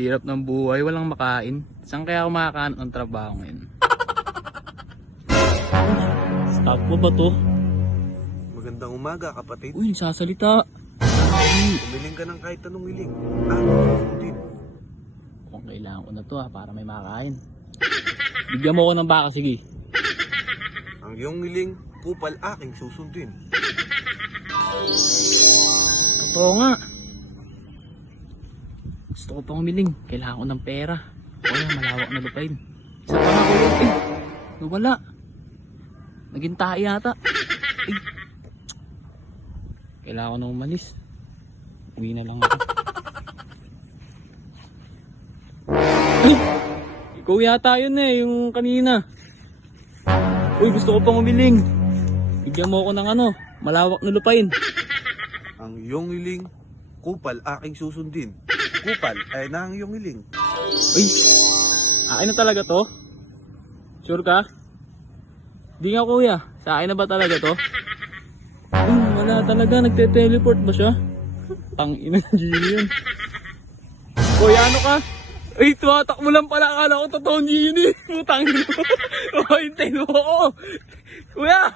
Hirap ng buhay, walang makain. Saan kaya ako makakahanap ng trabaho ngayon? Stop ko ba to? Magandang umaga, kapatid. Uy, nagsasalita. Umiling ka ng kahit anong hiling. Susundin. Kung kailangan ko na to para may makain. Bigyan mo ako ng baka, sige. Ang iyong hiling, kupal aking susundin. Totoo nga. Gusto ko pang humiling. Kailangan ko ng pera. O yung malawak na lupain. Isa pa nga ko yun. Eh, nawala. Naging tae yata. Eh. Kailangan ko na umalis. Uwi na lang ako. Ay! Ikaw yata yun eh, yung kanina. Uy, gusto ko pang humiling. Bigyan mo ako ng malawak na lupain. Ang iyong hiling, kupal aking susundin. Kupal ay na ang iyong hiling. Uy, akin na talaga to? Sure ka? Di nga kuya, sa akin na ba talaga to? Wala talaga, nagte-teleport ba siya? Tangina ng Gino yun. Kuya, ano ka? Ay, tumatakbo lang pala, akala ko totoong Gino eh. Putang ina mo. O, hintayin mo ako. Kuya!